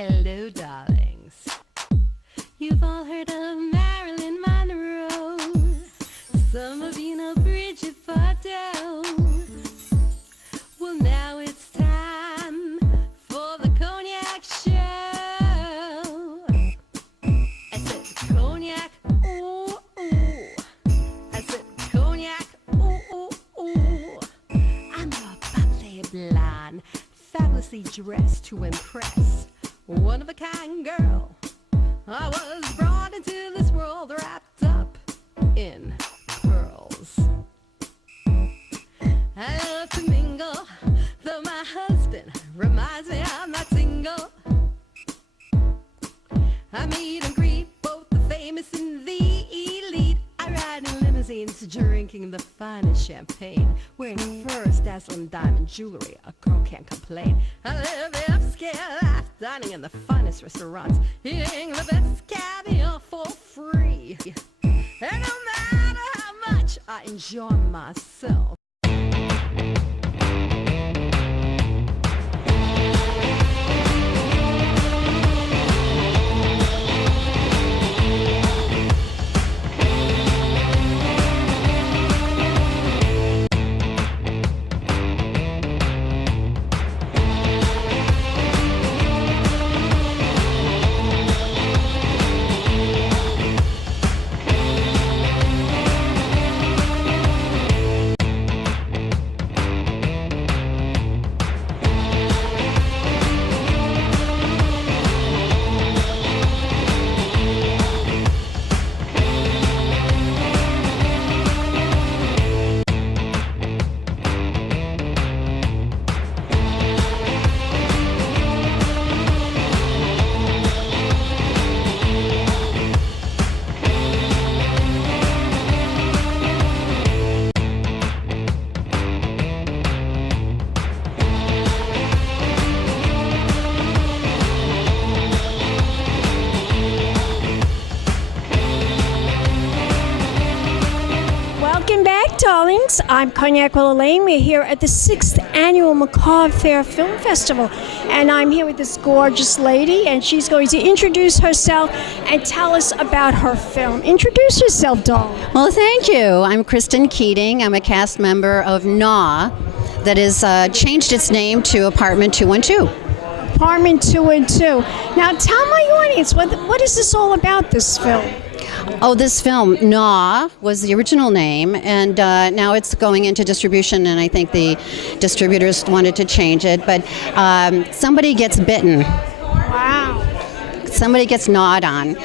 Hello, darlings. You've all heard of Marilyn Monroe. Some of you know Bridget Bardot. Well, now it's time for the Cognac show. I said Cognac, ooh, ooh. I said Cognac, ooh, ooh, ooh. I'm a bubbly blonde, fabulously dressed to impress. One of a kind girl. I was brought into this world wrapped up in pearls. I love to mingle, though my husband reminds me I'm not single. I meet and greet both the famous and the elite. I ride in limousines, drinking the finest champagne, wearing furs, dazzling diamond jewelry. A girl can't complain. I live the upscale life, dining in the finest restaurants, eating the best caviar for free. And no matter how much I enjoy myself. I'm Cognac Wellerlane. We're here at the 6th annual Macabre Faire Film Festival, and I'm here with this gorgeous lady, and she's going to introduce herself and tell us about her film. Introduce yourself, doll. Well, thank you. I'm Kristin Keating. I'm a cast member of Gnaw that has changed its name to Apartment 212. Apartment 212. Now, tell my audience, what is this all about, this film? Oh, this film, Gnaw, was the original name, and now it's going into distribution, and I think the distributors wanted to change it, but somebody gets bitten. Wow. Somebody gets gnawed on.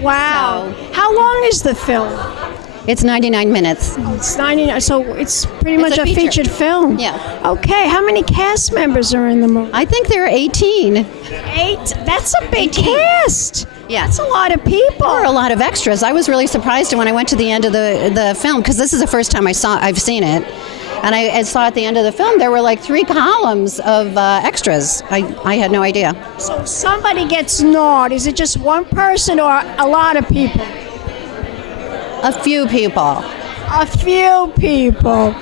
Wow. So, how long is the film? It's 99 minutes. It's 99, so it's pretty much a featured film. Yeah. Okay, how many cast members are in the movie? I think there are 18. 8? That's a big cast. Yeah. That's a lot of people. There are a lot of extras. I was really surprised when I went to the end of the film, because this is the first time I've seen it. And I saw at the end of the film there were like 3 columns of extras. I had no idea. So somebody gets gnawed. Is it just one person or a lot of people? A few people. A few people.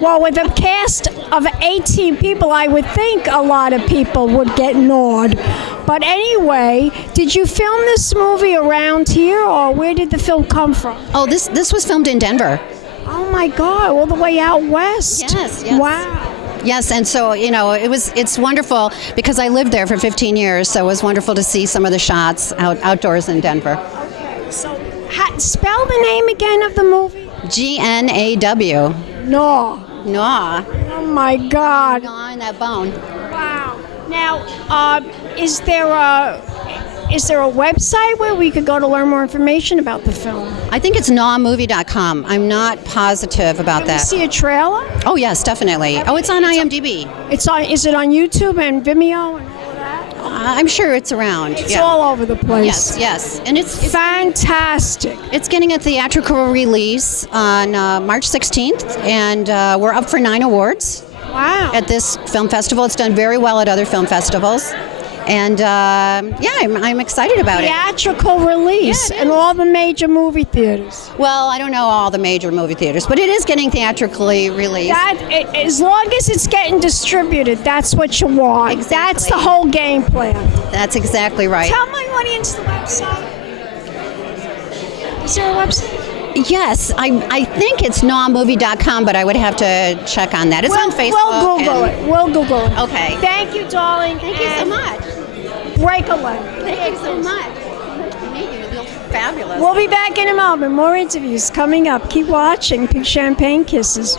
Well, with a cast of 18 people, I would think a lot of people would get gnawed. But anyway, did you film this movie around here, or where did the film come from? Oh, this was filmed in Denver. Oh my God, all the way out west. Yes. Wow. Yes, and so, it's wonderful because I lived there for 15 years, so it was wonderful to see some of the shots outdoors in Denver. Okay, so spell the name again of the movie. Gnaw. Gnaw. Gnaw. Oh my God. Gnaw in that bone. Wow. Now, is there a website where we could go to learn more information about the film? I think it's gnawmovie.com. I'm not positive about that. Can we see a trailer? Oh yes, definitely. Oh, it's on IMDb. Is it on YouTube and Vimeo and all of that? I'm sure it's around. It's all over the place. Yes. And it's fantastic. It's getting a theatrical release on March 16th, and we're up for 9 awards. Wow. At this film festival. It's done very well at other film festivals. And yeah, I'm excited about it. Theatrical release in all the major movie theaters. Well, I don't know all the major movie theaters, but it is getting theatrically released. As long as it's getting distributed, that's what you want. Exactly. That's the whole game plan. That's exactly right. Tell my audience the website. Is there a website? Yes, I think it's gnawmovie.com, but I would have to check on that. It's on Facebook. We'll Google it. Okay. Thank you, darling. Thank you so much. Break a leg. Thank you so much. You look fabulous. We'll be back in a moment. More interviews coming up. Keep watching Pink Champagne Kisses.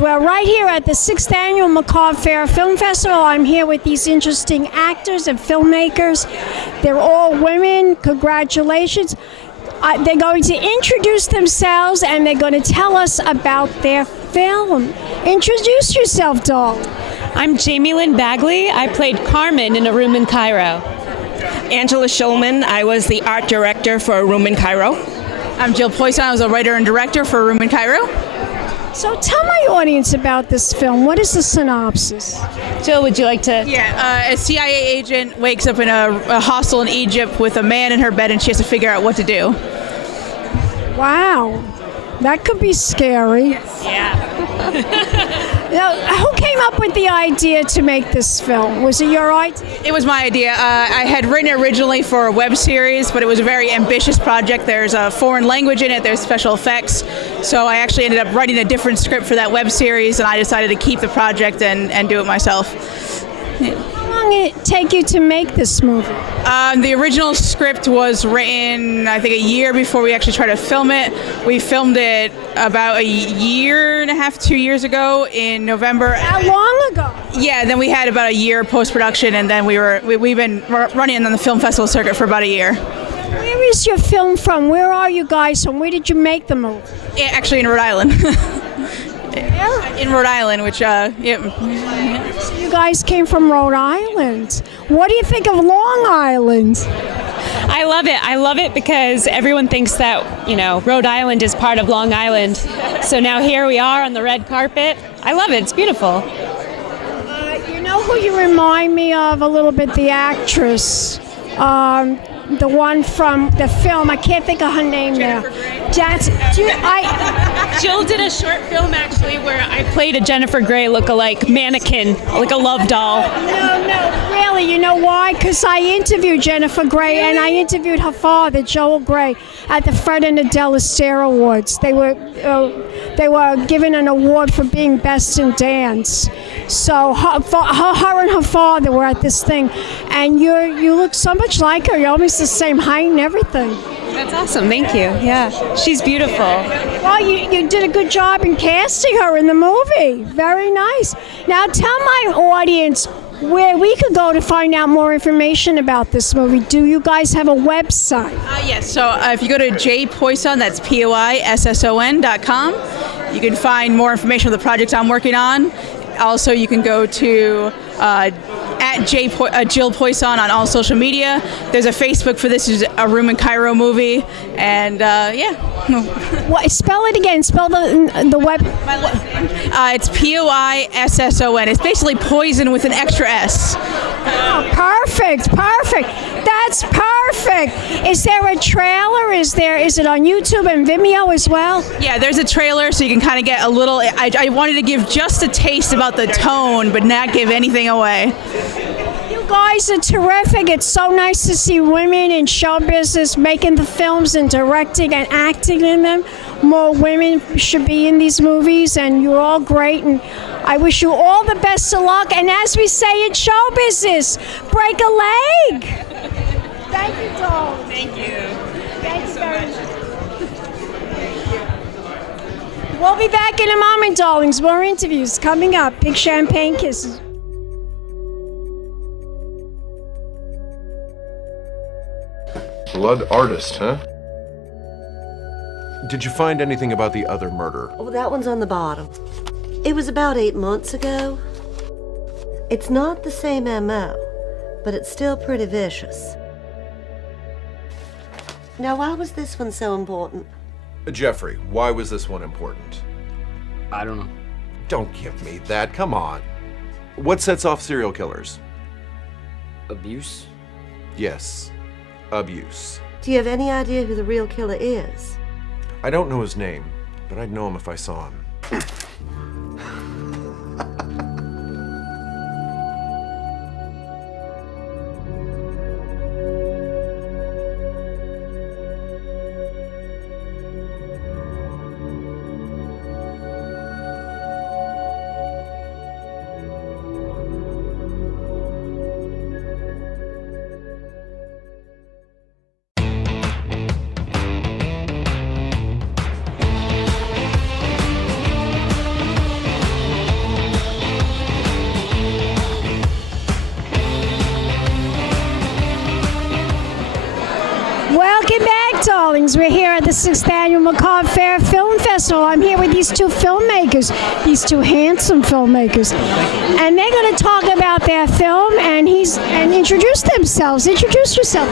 Well, right here at the 6th Annual Macabre Faire Film Festival, I'm here with these interesting actors and filmmakers. They're all women. Congratulations. They're going to introduce themselves, and they're going to tell us about their film. Introduce yourself, doll. I'm Jamie Lynn Bagley. I played Carmen in A Room in Cairo. Angela Schulman. I was the art director for A Room in Cairo. I'm Jill Poisson. I was a writer and director for A Room in Cairo. So tell my audience about this film. What is the synopsis? Jill, would you like to? Yeah, a CIA agent wakes up in a hostel in Egypt with a man in her bed, and she has to figure out what to do. Wow, that could be scary. Yeah. Now, who came up with the idea to make this film? Was it your idea? It was my idea. I had written it originally for a web series, but it was a very ambitious project. There's a foreign language in it, there's special effects. So I actually ended up writing a different script for that web series, and I decided to keep the project and do it myself. Yeah. How long did it take you to make this movie? The original script was written, I think, a year before we actually tried to film it. We filmed it about a year and a half, 2 years ago in November. How long ago? Yeah, then we had about a year post-production, and then we've been running on the film festival circuit for about a year. Where is your film from? Where are you guys from? Where did you make the movie? Actually, in Rhode Island. Where? In Rhode Island, which, yeah. So you guys came from Rhode Island. What do you think of Long Island? I love it. I love it because everyone thinks that, Rhode Island is part of Long Island. So now here we are on the red carpet. I love it. It's beautiful. You know who you remind me of a little bit? The actress. The one from the film. I can't think of her name now. Jill did a short film actually where I played a Jennifer Grey lookalike mannequin, like a love doll. No, really. You know why? Because I interviewed Jennifer Grey and I interviewed her father, Joel Grey, at the Fred and Adele Astaire Awards. They were given an award for being best in dance. So her and her father were at this thing, and you look so much like her. You're almost the same height and everything. That's awesome. Thank you. Yeah, she's beautiful. Well, you did a good job in casting her in the movie. Very nice. Now tell my audience where we could go to find out more information about this movie. Do you guys have a website? Yes, so if you go to jpoisson, that's POISSON.com, you can find more information on the projects I'm working on. Also, you can go to at Jill Poisson on all social media. There's a Facebook for this is A Room in Cairo movie, and yeah. What, spell it again. Spell the web. It's POISSON. It's basically poison with an extra S. Oh, perfect. That's perfect. Is there a trailer? Is it on YouTube and Vimeo as well? Yeah, there's a trailer, so you can kind of get a little. I wanted to give just a taste about the tone, but not give anything away. You guys are terrific. It's so nice to see women in show business making the films and directing and acting in them. More women should be in these movies, and you're all great. And I wish you all the best of luck. And as we say in show business, break a leg. Thank you, Todd. Thank you. Thanks very much. We'll be back in a moment, darlings. More interviews coming up. Big Champagne Kisses. Blood artist, huh? Did you find anything about the other murder? Oh, that one's on the bottom. It was about 8 months ago. It's not the same MO, but it's still pretty vicious. Now, why was this one so important? Jeffrey, why was this one important? I don't know. Don't give me that, come on. What sets off serial killers? Abuse? Yes, abuse. Do you have any idea who the real killer is? I don't know his name, but I'd know him if I saw him. Welcome back, darlings. We're here at the 6th Annual Macabre Faire Film Festival. I'm here with these two filmmakers, these two handsome filmmakers. And they're going to talk about their film and introduce themselves. Introduce yourself.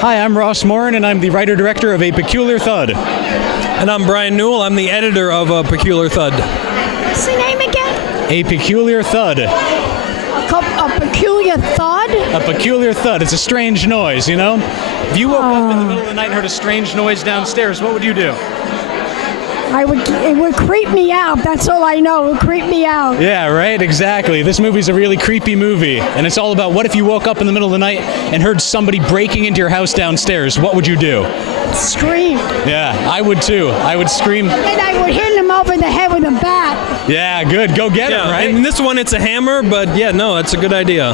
Hi, I'm Ross Morin, and I'm the writer-director of A Peculiar Thud. And I'm Brian Newell. I'm the editor of A Peculiar Thud. What's the name again? A Peculiar Thud. A peculiar thud? A peculiar thud. It's a strange noise, you know? If you woke up in the middle of the night and heard a strange noise downstairs, what would you do? It would creep me out. That's all I know. It would creep me out. Yeah, right? Exactly. This movie's a really creepy movie. And it's all about what if you woke up in the middle of the night and heard somebody breaking into your house downstairs? What would you do? Scream. Yeah, I would too. I would scream. And then I would hit him over the head with a bat. Yeah, good. Go get him, right? In this one, it's a hammer, but yeah, no, that's a good idea.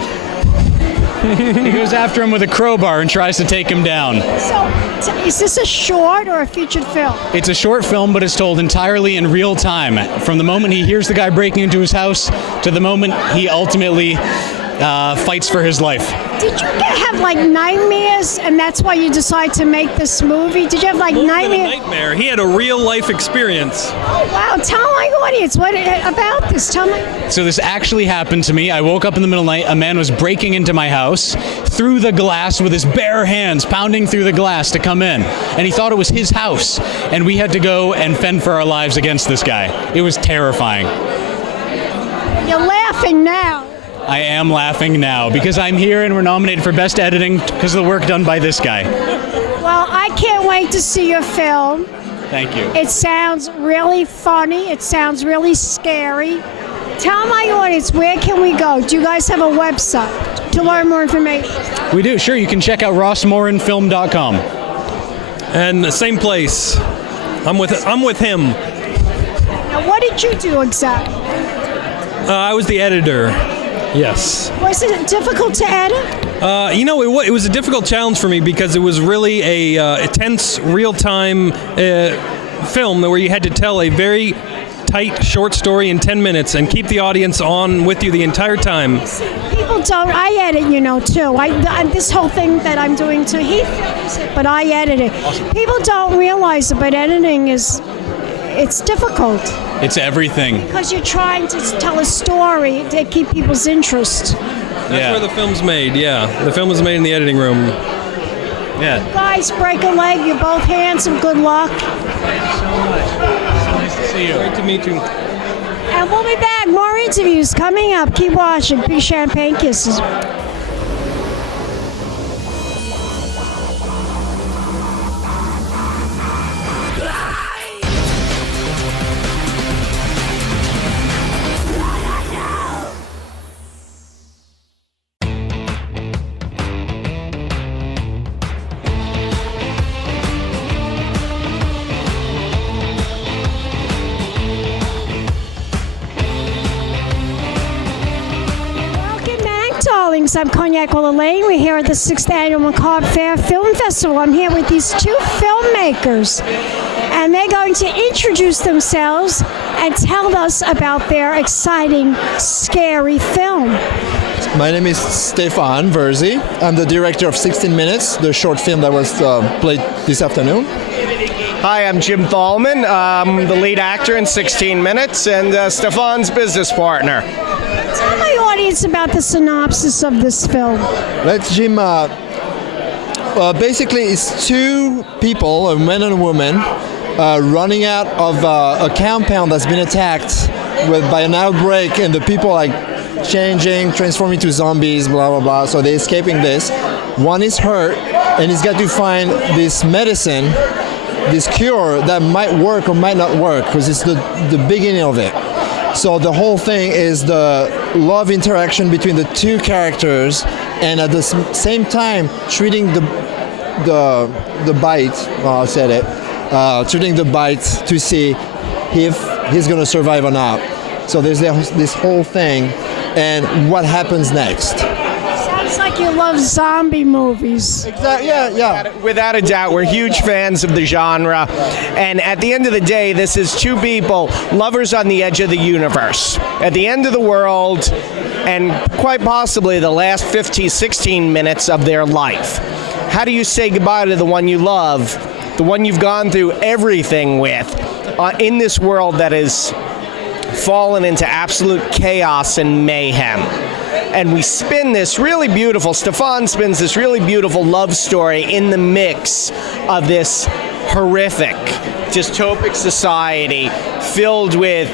He goes after him with a crowbar and tries to take him down. So, is this a short or a featured film? It's a short film, but it's told entirely in real time. From the moment he hears the guy breaking into his house to the moment he ultimately fights for his life. Did you have like nightmares, and that's why you decided to make this movie? Did you have like nightmares? Nightmare. He had a real life experience. Oh wow! Tell my audience what about this. Tell me. So this actually happened to me. I woke up in the middle of the night. A man was breaking into my house through the glass with his bare hands, pounding through the glass to come in, and he thought it was his house. And we had to go and fend for our lives against this guy. It was terrifying. You're laughing now. I am laughing now because I'm here and we're nominated for Best Editing because of the work done by this guy. Well, I can't wait to see your film. Thank you. It sounds really funny. It sounds really scary. Tell my audience, where can we go? Do you guys have a website to learn more information? We do, sure. You can check out rossmorinfilm.com. And the same place. I'm with him. Now, what did you do exactly? I was the editor. Yes. Was it difficult to edit? It was a difficult challenge for me because it was really a tense, real-time film where you had to tell a very tight, short story in 10 minutes and keep the audience on with you the entire time. People don't. I edit, too. This whole thing that I'm doing too, he films it, but I edit it. Awesome. People don't realize it, but editing it's difficult. It's everything. Because you're trying to tell a story to keep people's interest. That's where the film's made, yeah. The film was made in the editing room. Yeah. You guys break a leg, you're both handsome, good luck. Thanks so much. So nice to see you. Great to meet you. And we'll be back. More interviews coming up. Keep watching. Big champagne kisses. I'm Cognac Wellerlane. We're here at the 6th Annual Macabre Faire Film Festival. I'm here with these two filmmakers, and they're going to introduce themselves and tell us about their exciting, scary film. My name is Stephane Verzi. I'm the director of 16 Minutes, the short film that was played this afternoon. Hi, I'm Jim Thalman. I'm the lead actor in 16 Minutes and Stephane's business partner. Tell my audience about the synopsis of this film. Let's, Jim. Basically, it's two people, a man and a woman, running out of a compound that's been attacked by an outbreak, and the people like changing, transforming to zombies, blah blah blah. So they're escaping this. One is hurt, and he's got to find this medicine, this cure that might work or might not work, because it's the beginning of it. So the whole thing is the love interaction between the two characters, and at the same time treating the bite. Well, I said it. Treating the bite to see if he's going to survive or not. So there's this whole thing, and what happens next. Sounds like you love zombie movies. Exactly. Yeah. Without a doubt, we're huge fans of the genre. And at the end of the day, this is two people, lovers on the edge of the universe. At the end of the world, and quite possibly the last 16 minutes of their life. How do you say goodbye to the one you love, the one you've gone through everything with, in this world that is fallen into absolute chaos and mayhem? And we spin this really beautiful, Stephane spins this really beautiful love story in the mix of this horrific, dystopic society filled with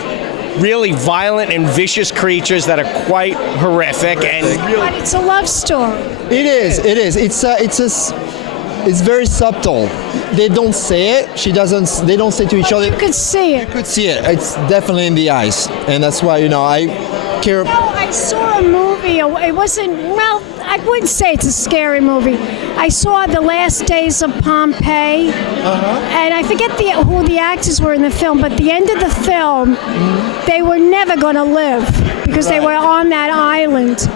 really violent and vicious creatures that are quite horrific. But it's a love story. It is. It's very subtle. They don't say it. They don't say to each other. You could see it. You could see it. It's definitely in the eyes, and that's why I care. I saw a movie. It wasn't. Well, I wouldn't say it's a scary movie. I saw The Last Days of Pompeii, and I forget who the actors were in the film. But at the end of the film, they were never going to live because they were on that island,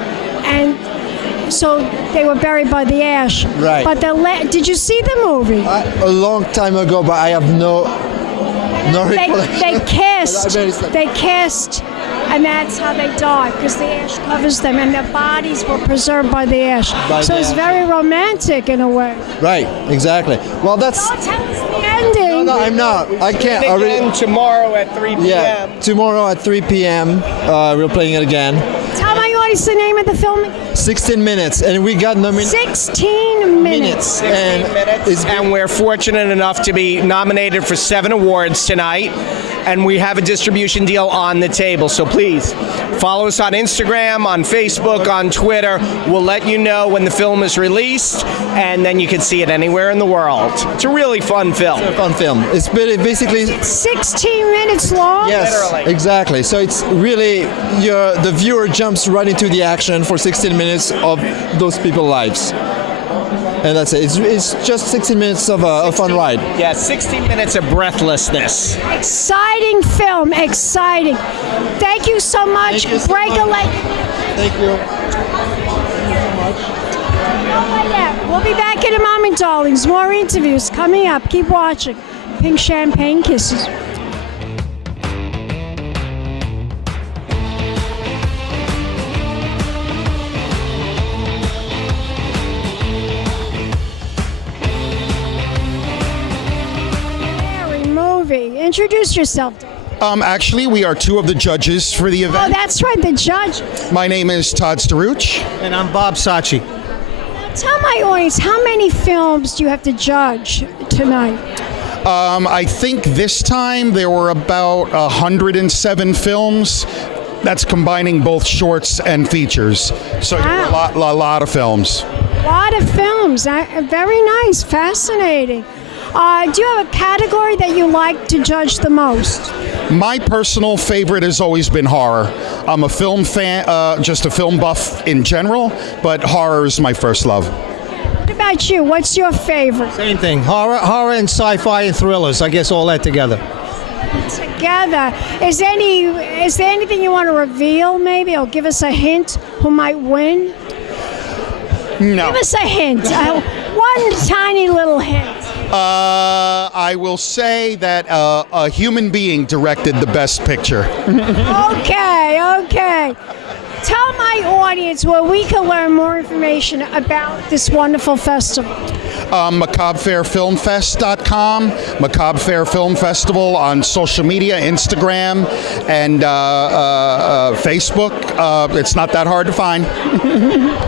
and so they were buried by the ash. Right. But did you see the movie? A long time ago, but I have no recollection. They cast, and that's how they died, because the ash covers them, and their bodies were preserved by the ash. So it's very romantic in a way. Right, exactly. Well, that's... Don't tell us the ending. No, I'm not. I can't. Again tomorrow at 3 p.m. Yeah, tomorrow at 3 p.m. We're playing it again. Tell my audience the name of the film. 16 Minutes, and we got nominated. 16 minutes. 16 minutes. And we're fortunate enough to be nominated for 7 awards tonight. And we have a distribution deal on the table. So please follow us on Instagram, on Facebook, on Twitter. We'll let you know when the film is released, and then you can see it anywhere in the world. It's a really fun film. It's a fun film. It's basically 16 minutes long. Yes, literally. Exactly. So it's really the viewer jumps right into the action for 16 minutes of those people's lives. And that's it. It's just 16 minutes of a fun ride. Yeah, 16 minutes of breathlessness. Exciting film, exciting. Thank you so much. Break a leg. Thank you. We'll be back in a moment, darlings. More interviews coming up. Keep watching. Pink Champagne Kisses. Introduce yourself. Actually, we are 2 of the judges for the event. Oh, that's right, the judge. My name is Todd Staruch. And I'm Bob Sacchi. Tell my audience, how many films do you have to judge tonight? I think this time there were about 107 films. That's combining both shorts and features. So a lot of films. A lot of films. Very nice. Fascinating. Do you have a category that you like to judge the most? My personal favorite has always been horror. I'm a film fan, just a film buff in general, but horror is my first love. What about you? What's your favorite? Same thing. Horror and sci-fi and thrillers. I guess all that together. Together. Is there anything you want to reveal, maybe, or give us a hint who might win? No. Give us a hint. One tiny little hint. I will say that a human being directed the best picture. Okay. Tell my my audience where we can learn more information about this wonderful festival. MacabreFairFilmFest.com, Macabre Fair Film Festival on social media, Instagram, and Facebook. It's not that hard to find.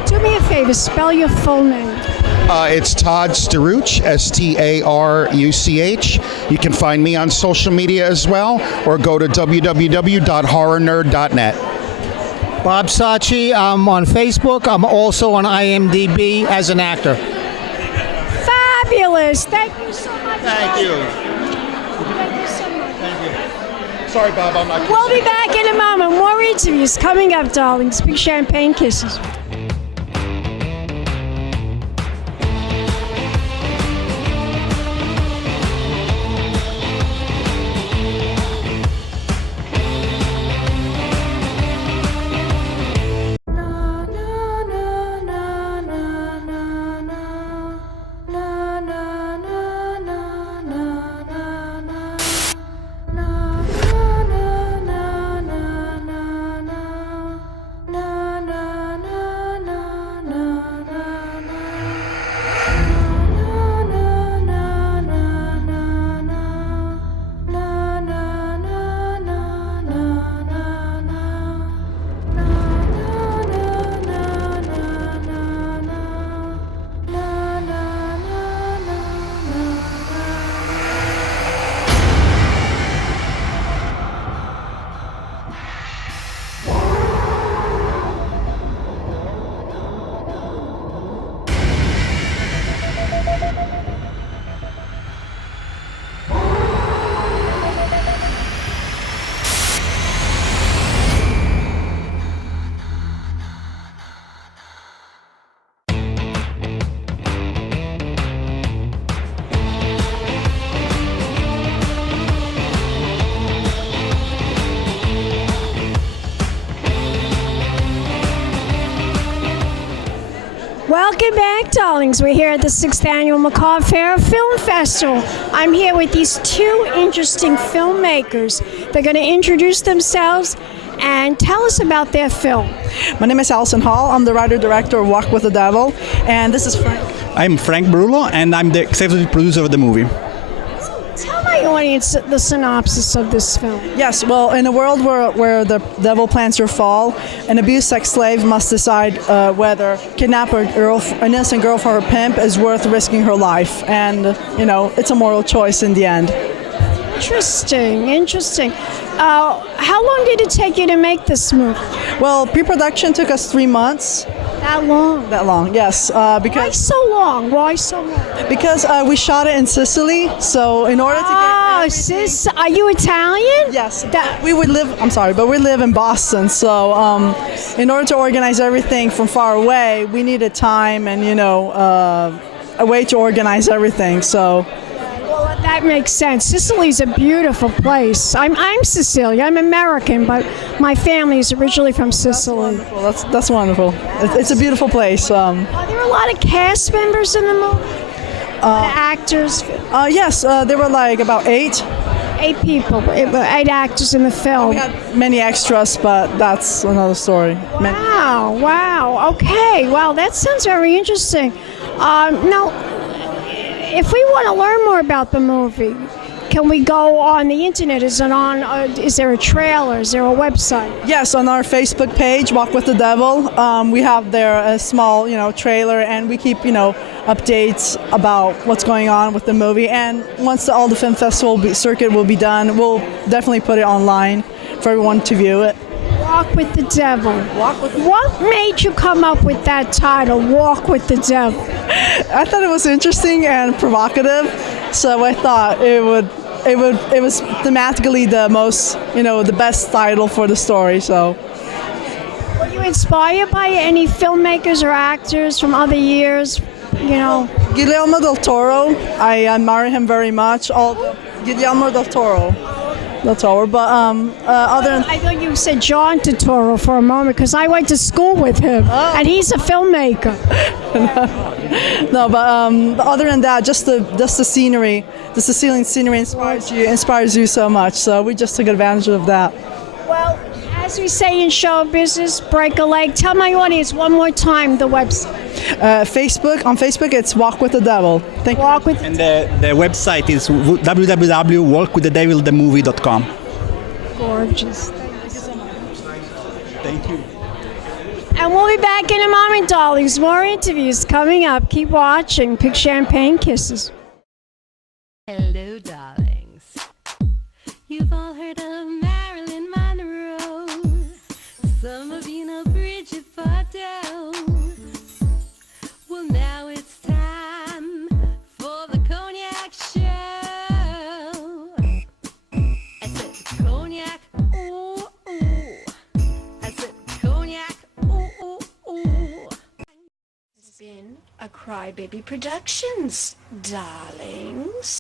Do me a favor, spell your full name. It's Todd Staruch, Staruch. You can find me on social media as well, or go to www.horrornerd.net. Bob Sacchi. I'm on Facebook. I'm also on IMDb as an actor. Fabulous. Thank you so much. Thank you. Thank you so much. Thank you. Sorry, Bob, I'm not. We'll be back in a moment. More interviews coming up, darlings. Big champagne kisses. Welcome back, darlings. We're here at the 6th Annual Macabre Fair Film Festival. I'm here with these two interesting filmmakers. They're going to introduce themselves and tell us about their film. My name is Alison Hall. I'm the writer-director of Walk with the Devil, and this is Frank. I'm Frank Brullo, and I'm the executive producer of the movie. Tell my audience the synopsis of this film. Yes, well, in a world where the devil plans your fall, an abused sex slave must decide whether kidnap an innocent girl for her pimp is worth risking her life. And, you know, it's a moral choice in the end. Interesting, interesting. How long did it take you to make this movie? Well, pre-production took us 3 months. That long? That long, yes. Because why so long? Why so long? Because we shot it in Sicily, so in order to get everything... Are you Italian? Yes. We live in Boston, so in order to organize everything from far away, we needed time and, you know, a way to organize everything, so... Well, that makes sense. Sicily's a beautiful place. I'm Sicilian. I'm American, but my family is originally from Sicily. That's wonderful. It's a beautiful place. Are there a lot of cast members in the movie? Actors? Yes, there were like about 8. 8 people, 8 actors in the film. We had many extras, but that's another story. Wow. Okay. Wow, that sounds very interesting. Now, if we want to learn more about the movie, can we go on the internet? Is there a trailer? Is there a website? Yes, on our Facebook page, Walk with the Devil, we have there a small, you know, trailer, and we keep, you know, updates about what's going on with the movie. And once all the film festival circuit will be done, we'll definitely put it online for everyone to view it. Walk with the Devil. What made you come up with that title, Walk with the Devil? I thought it was interesting and provocative, so I thought it was thematically the most, you know, the best title for the story. So. Were you inspired by any filmmakers or actors from other years? You know, Guillermo del Toro. I admire him very much. Guillermo del Toro. But other than... I thought you said John Turturro for a moment, because I went to school with him, and he's a filmmaker. No, but other than that, just the scenery, the Sicilian scenery inspires you so much. So we just took advantage of that. Well, as As we say in show business, break a leg. Tell my audience one more time the website. On Facebook, it's Walk with the Devil. Thank you. And the website is www.walkwiththedevilthemovie.com. Gorgeous. Thank you. And we'll be back in a moment, darlings. More interviews coming up. Keep watching. Pick Champagne Kisses. Hello, darlings. You've all heard of Marilyn Monroe. Some of you know Bridget Bardot. Well, now it's time for the Cognac show. I said cognac, ooh, ooh. I said cognac, ooh, ooh, ooh. It's been a Crybaby Productions, darlings.